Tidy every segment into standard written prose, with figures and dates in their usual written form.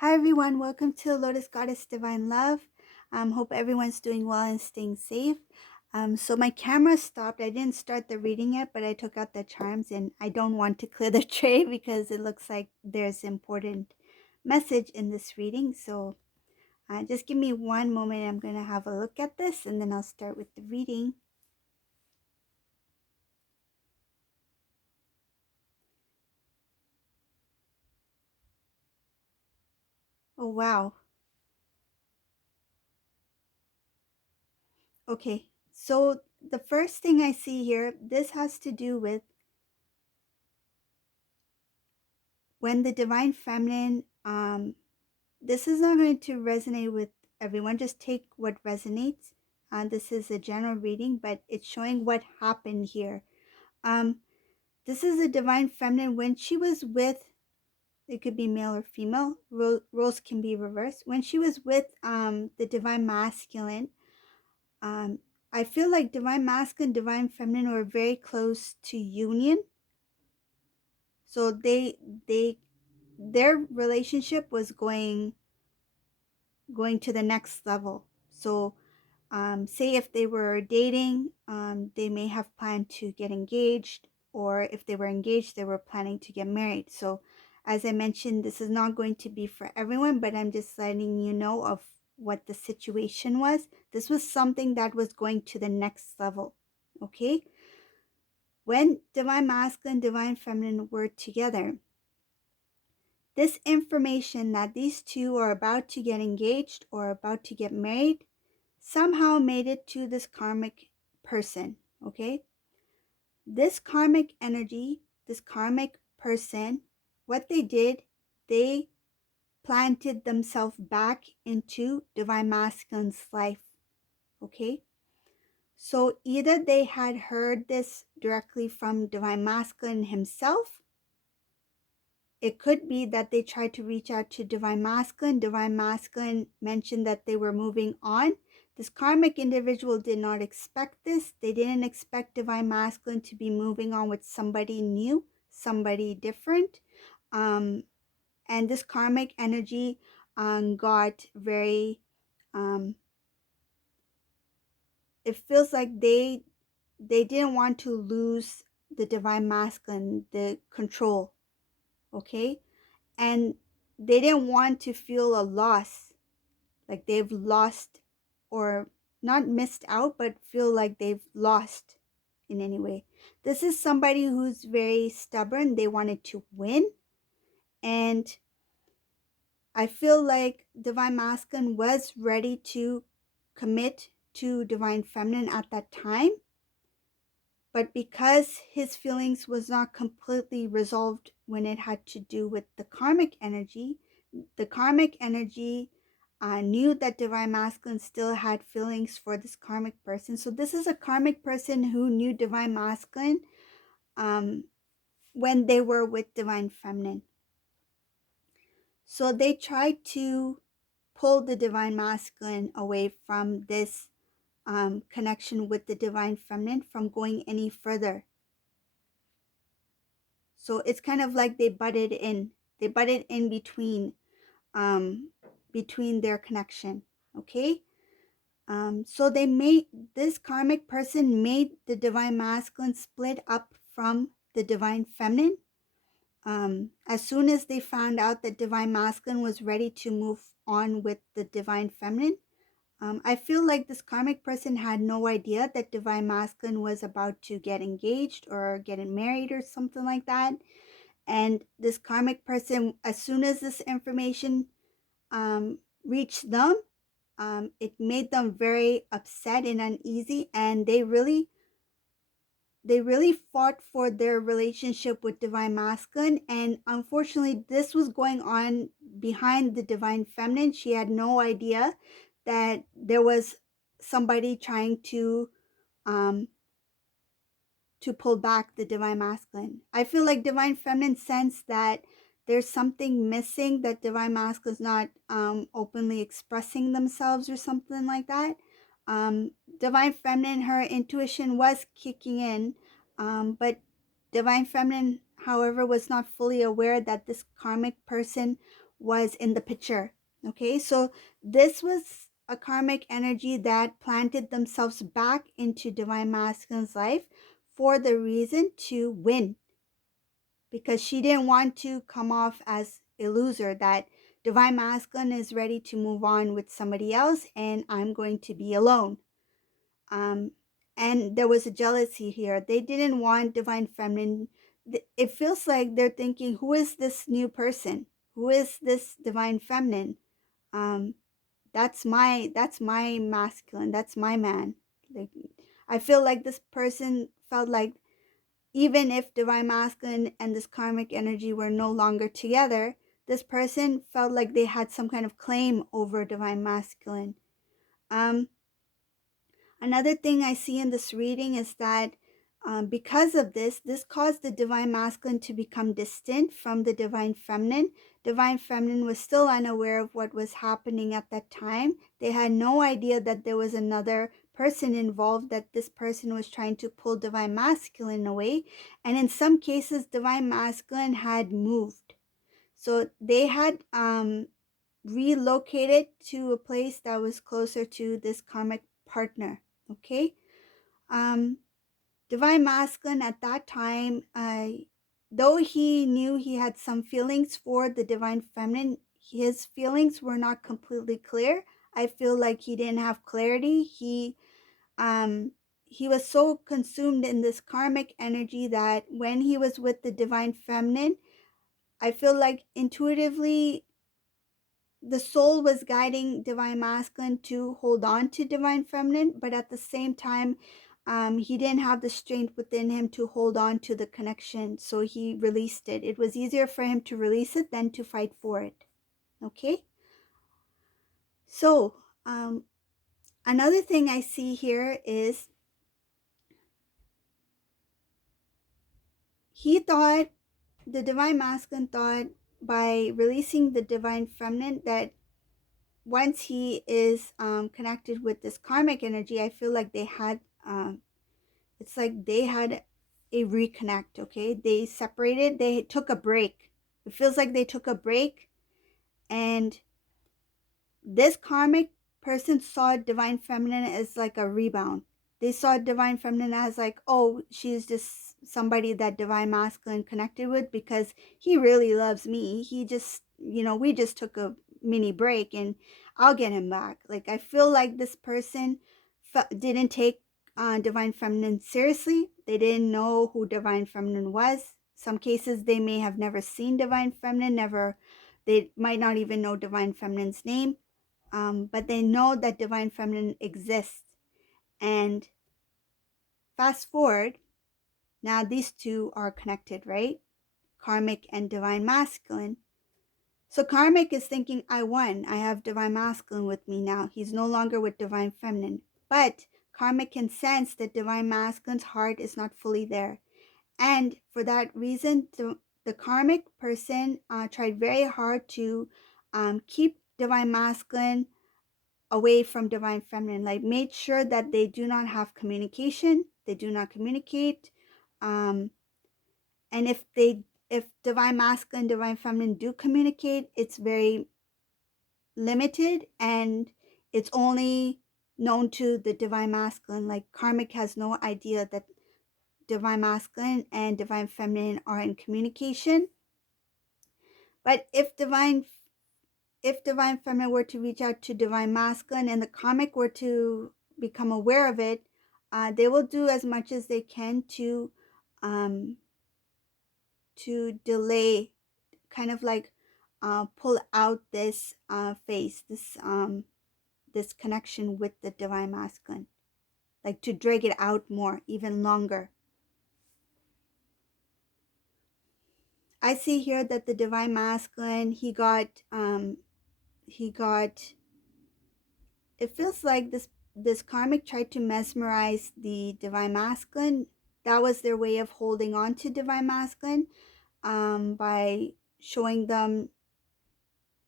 Hi everyone, welcome to Lotus Goddess Divine Love. Hope everyone's doing well and staying safe. So my camera stopped. I didn't start the reading yet, but I took out the charms and I don't want to clear the tray because it looks like there's important message in this reading. So just give me one moment. I'm going to have a look at this and then I'll start with the reading. Oh, wow. Okay, so the first thing I see here, this has to do with when the Divine Feminine, this is not going to resonate with everyone. Just take what resonates. This is a general reading, but it's showing what happened here. This is a Divine Feminine. When she was with, it could be male or female, roles can be reversed. When she was with the Divine Masculine, um, I feel like Divine Masculine, Divine Feminine were very close to union. So their relationship was going to the next level. So say if they were dating, they may have planned to get engaged, or if they were engaged, they were planning to get married. So as I mentioned, this is not going to be for everyone, but I'm just letting you know of what the situation was. This was something that was going to the next level. Okay, when Divine Masculine, Divine Feminine were together, this information that these two are about to get engaged or about to get married somehow made it to this karmic person. Okay, this karmic energy, this karmic person, what they did, they planted themselves back into Divine Masculine's life. Okay, so either they had heard this directly from Divine Masculine himself. It could be that they tried to reach out to Divine Masculine. Divine Masculine mentioned that they were moving on. This karmic individual did not expect this. They didn't expect Divine Masculine to be moving on with somebody new, somebody different. And this karmic energy got very, it feels like they didn't want to lose the Divine Masculine, the control, okay? And they didn't want to feel a loss, like they've lost, or not missed out, but feel like they've lost in any way. This is somebody who's very stubborn. They wanted to win. And I feel like Divine Masculine was ready to commit to Divine Feminine at that time. But because his feelings was not completely resolved when it had to do with the karmic energy, knew that Divine Masculine still had feelings for this karmic person. So this is a karmic person who knew Divine Masculine when they were with Divine Feminine. So they tried to pull the Divine Masculine away from this connection with the Divine Feminine from going any further. So it's kind of like they butted in. They butted in between their connection. Okay. So they made, this karmic person made the Divine Masculine split up from the Divine Feminine. As soon as they found out that Divine Masculine was ready to move on with the Divine Feminine, I feel like this karmic person had no idea that Divine Masculine was about to get engaged or get married or something like that. And this karmic person, as soon as this information reached them, it made them very upset and uneasy, and they really fought for their relationship with Divine Masculine. And unfortunately, this was going on behind the Divine Feminine. She had no idea that there was somebody trying um, to pull back the Divine Masculine. I feel like Divine Feminine sense that there's something missing, that Divine Masculine is not openly expressing themselves or something like that. Divine Feminine, her intuition was kicking in, but Divine Feminine, however, was not fully aware that this karmic person was in the picture. Okay, so this was a karmic energy that planted themselves back into divine masculine's life for the reason to win, because she didn't want to come off as a loser, that divine masculine is ready to move on with somebody else and I'm going to be alone. um, and there was a jealousy here. They didn't want divine feminine. It feels like they're thinking, who is this new person? Who is this divine feminine? um, that's my masculine, that's my man. Like, I feel like this person felt like even if divine masculine and this karmic energy were no longer together, this person felt like they had some kind of claim over divine masculine. um, Another thing I see in this reading is that because of this caused the divine masculine to become distant from the divine feminine. Divine feminine was still unaware of what was happening at that time. They had no idea that there was another person involved, that this person was trying to pull divine masculine away. And in some cases, divine masculine had moved. So they had relocated to a place that was closer to this karmic partner. Okay. um Divine masculine at that time, though he knew he had some feelings for the divine feminine, his feelings were not completely clear. I feel like he didn't have clarity. Um he was so consumed in this karmic energy that when he was with the divine feminine, I feel like intuitively the soul was guiding divine masculine to hold on to divine feminine, but at the same time, he didn't have the strength within him to hold on to the connection, so he released it. It was easier for him to release it than to fight for it. Okay, so another thing I see here is he thought, the divine masculine thought, by releasing the divine feminine, that once he is connected with this karmic energy, I feel like they had it's like they had a reconnect. Okay, they separated, they took a break. It feels like they took a break, and this karmic person saw divine feminine as like a rebound. They saw divine feminine as like, oh, she's just somebody that divine masculine connected with because he really loves me. He just, we just took a mini break and I'll get him back. Like, I feel like this person didn't take divine feminine seriously. They didn't know who divine feminine was. Some cases they may have never seen divine feminine, never, they might not even know divine feminine's name, but they know that divine feminine exists. And fast forward, now these two are connected, right? Karmic and divine masculine. So karmic is thinking, I won. I have divine masculine with me now. He's no longer with divine feminine. But karmic can sense that divine masculine's heart is not fully there. And for that reason, the karmic person tried very hard to keep divine masculine away from divine feminine, like made sure that they do not have communication, they do not communicate. And if divine masculine, divine feminine do communicate, it's very limited and it's only known to the divine masculine. Like karmic has no idea that divine masculine and divine feminine are in communication. But if divine feminine were to reach out to divine masculine and the karmic were to become aware of it, they will do as much as they can um, to delay, kind of like pull out this phase, this connection with the divine masculine, like to drag it out more, even longer. I see here that the divine masculine, he got it feels like this karmic tried to mesmerize the divine masculine. That was their way of holding on to divine masculine, by showing them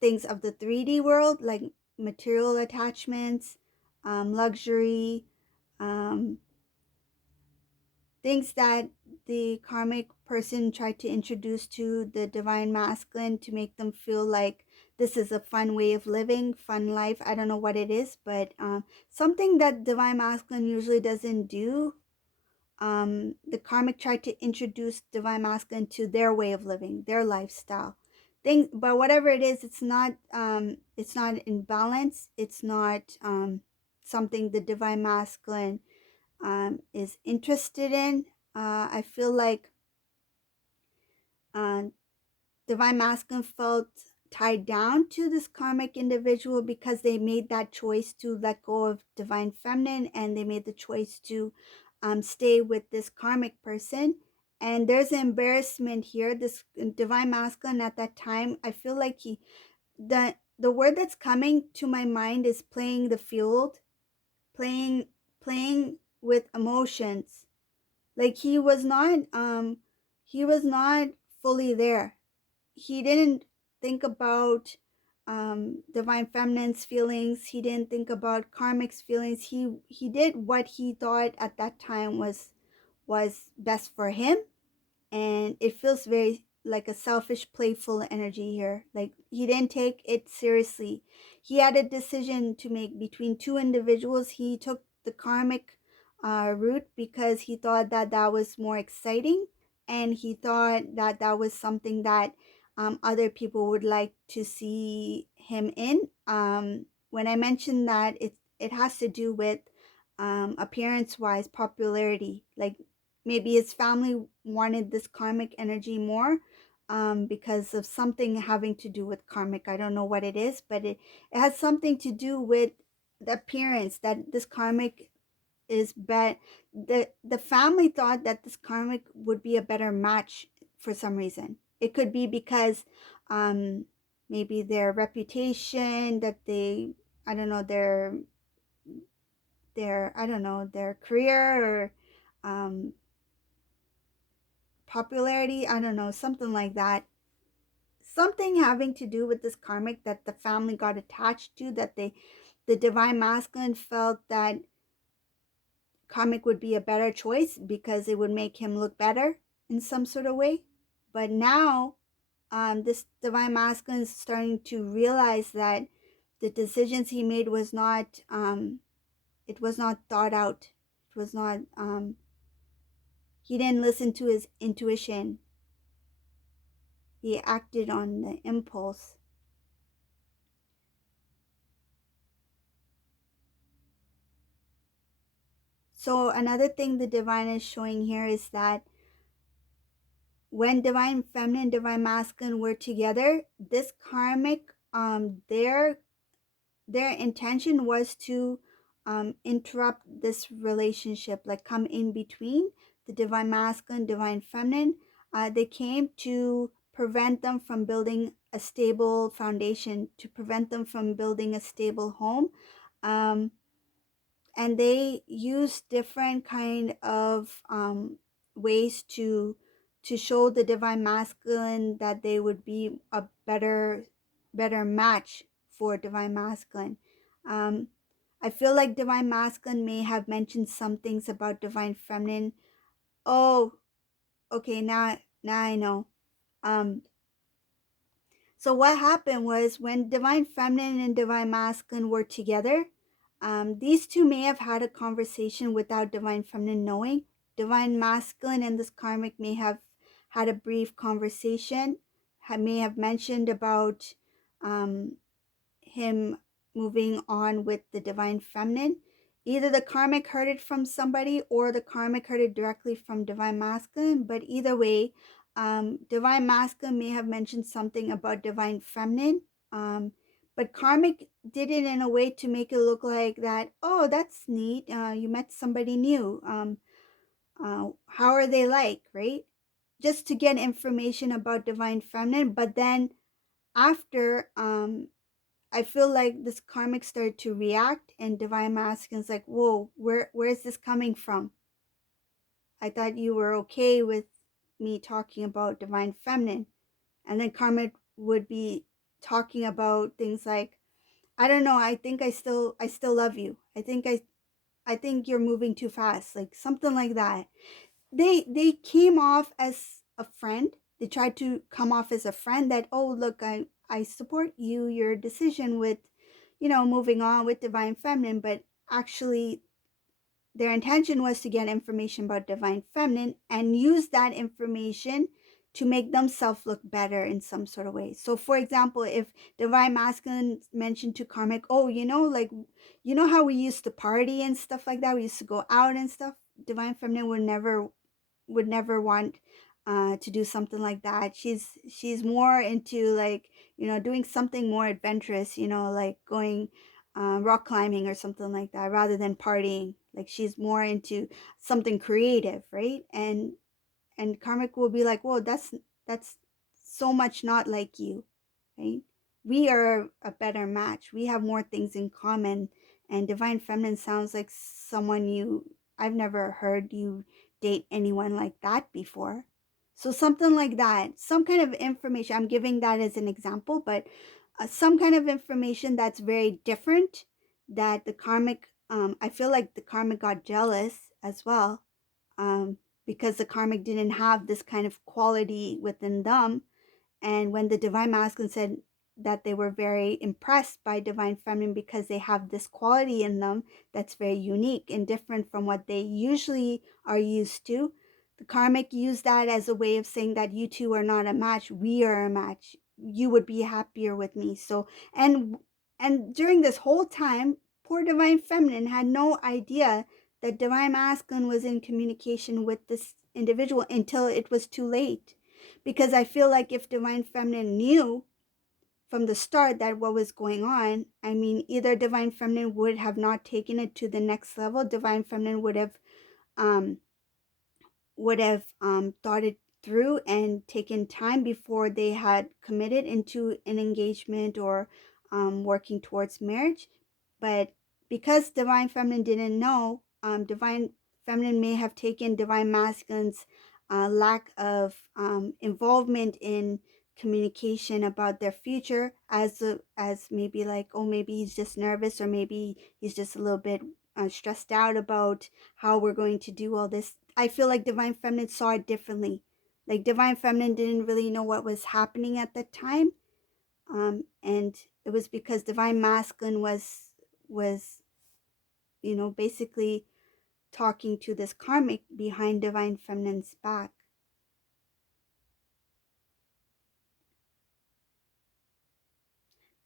things of the 3D world, like material attachments, luxury, um, things that the karmic person tried to introduce to the divine masculine to make them feel like this is a fun way of living, fun life. I don't know what it is, but something that divine masculine usually doesn't do. The karmic tried to introduce divine masculine to their way of living, their lifestyle thing, but whatever it is, it's not in balance. It's not something the divine masculine is interested in. I feel like uh, divine masculine felt tied down to this karmic individual because they made that choice to let go of divine feminine, and they made the choice to stay with this karmic person. And there's an embarrassment here. This divine masculine at that time, I feel like the word that's coming to my mind is playing the field, playing playing with emotions. Like he was not fully there. He didn't think about divine feminine's feelings. He didn't think about karmic's feelings. He did what he thought at that time was best for him, and it feels very like a selfish, playful energy here. Like he didn't take it seriously. He had a decision to make between two individuals. He took the karmic route because he thought that that was more exciting, and he thought that that was something that other people would like to see him in. When I mentioned that, it has to do with appearance wise, popularity. Like maybe his family wanted this karmic energy more because of something having to do with karmic. I don't know what it is, but it has something to do with the appearance that this karmic is bad. The family thought that this karmic would be a better match for some reason. It could be because um, maybe their reputation, that they, I don't know, their I don't know, their career or popularity, I don't know, something like that. Something having to do with this karmic that the family got attached to, that the divine masculine felt that karmic would be a better choice because it would make him look better in some sort of way. But now this divine masculine is starting to realize that the decisions he made was not it was not thought out. It was not he didn't listen to his intuition. He acted on the impulse. So another thing the divine is showing here is that when divine feminine and divine masculine were together, this karmic, their intention was to interrupt this relationship, like come in between the divine masculine, divine feminine. They came to prevent them from building a stable foundation, to prevent them from building a stable home. Um, and they use different kind of ways to show the divine masculine that they would be a better match for divine masculine. um, I feel like divine masculine may have mentioned some things about divine feminine. Oh, okay, now I know. um, so what happened was when divine feminine and divine masculine were together, these two may have had a conversation without divine feminine knowing. Divine masculine and this karmic may have had a brief conversation, may have mentioned about um, him moving on with the divine feminine. Either the karmic heard it from somebody or the karmic heard it directly from divine masculine, but either way, divine masculine may have mentioned something about divine feminine. Um, but karmic did it in a way to make it look like that, oh, that's neat. You met somebody new. How are they like, right? Just to get information about divine feminine. But then after I feel like this karmic started to react, and divine masculine's like, whoa, where is this coming from? I thought you were okay with me talking about divine feminine. And then karmic would be talking about things like, I don't know, I still love you. I think you're moving too fast, like something like that. They came off as a friend. They tried to come off as a friend, that, oh, look, I support your decision with, moving on with divine feminine, but actually their intention was to get information about divine feminine and use that information to make themselves look better in some sort of way. So for example, if divine masculine mentioned to karmic, oh, like, how we used to party and stuff like that, we used to go out and stuff, divine feminine would never want to do something like that. She's more into, like, doing something more adventurous, like going rock climbing or something like that, rather than partying. Like, she's more into something creative, right? And karmic will be like, whoa, that's so much not like you, right? We are a better match. We have more things in common. And divine feminine sounds like someone I've never heard you date anyone like that before. So something like that, some kind of information. I'm giving that as an example, but some kind of information that's very different, that the karmic, I feel like the karmic got jealous as well, um, because the karmic didn't have this kind of quality within them. And when the divine masculine said that they were very impressed by divine feminine because they have this quality in them that's very unique and different from what they usually are used to, the karmic used that as a way of saying that you two are not a match, we are a match, you would be happier with me. So, and during this whole time, poor divine feminine had no idea that divine masculine was in communication with this individual until it was too late. Because I feel like if divine feminine knew from the start that what was going on, I mean, either divine feminine would have not taken it to the next level, divine feminine um would have thought it through and taken time before they had committed into an engagement or working towards marriage. But because divine feminine didn't know, divine feminine may have taken divine masculine's lack of involvement in communication about their future as maybe like, oh, maybe he's just nervous, or maybe he's just a little bit stressed out about how we're going to do all this. I feel like divine feminine saw it differently. Like, divine feminine didn't really know what was happening at the time, and it was because divine masculine was basically talking to this karmic behind divine feminine's back.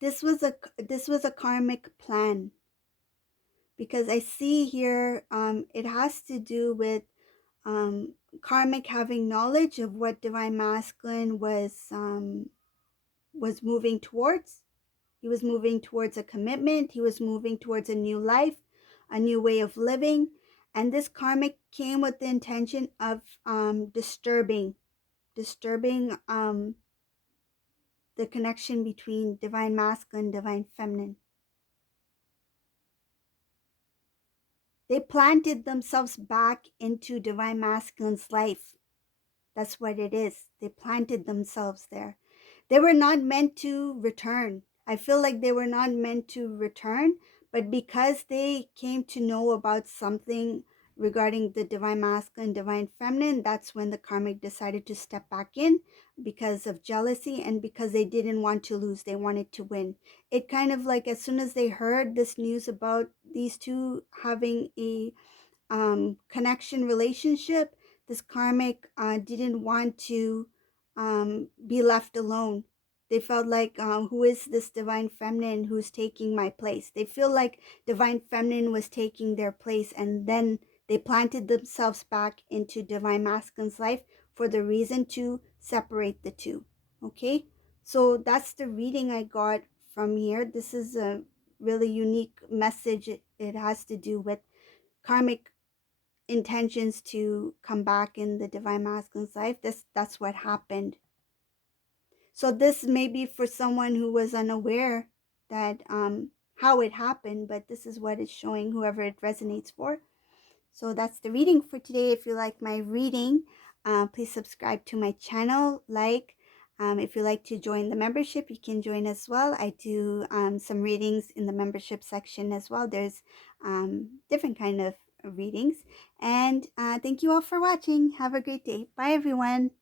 This was a karmic plan, because I see here, it has to do with karmic having knowledge of what divine masculine was moving towards. He was moving towards a commitment. He was moving towards a new life, a new way of living. And this karmic came with the intention of disturbing the connection between divine masculine and divine feminine. They planted themselves back into divine masculine's life. That's what it is. They planted themselves there. They were not meant to return. I feel like they were not meant to return, but because they came to know about something regarding the divine masculine, divine feminine, that's when the karmic decided to step back in, because of jealousy and because they didn't want to lose. They wanted to win. It kind of like, as soon as they heard this news about these two having a connection relationship, this karmic didn't want to be left alone. They felt like, who is this divine feminine who's taking my place? They feel like divine feminine was taking their place, and then they planted themselves back into divine masculine's life for the reason to separate the two. Okay, so that's the reading I got from here. This is a really unique message. It has to do with karmic intentions to come back in the divine masculine's life. That's what happened. So this may be for someone who was unaware that how it happened, but this is what it's showing whoever it resonates for. So that's the reading for today. If you like my reading, please subscribe to my channel. If you like to join the membership, you can join as well. I do some readings in the membership section as well. There's different kind of readings. And thank you all for watching. Have a great day. Bye, everyone.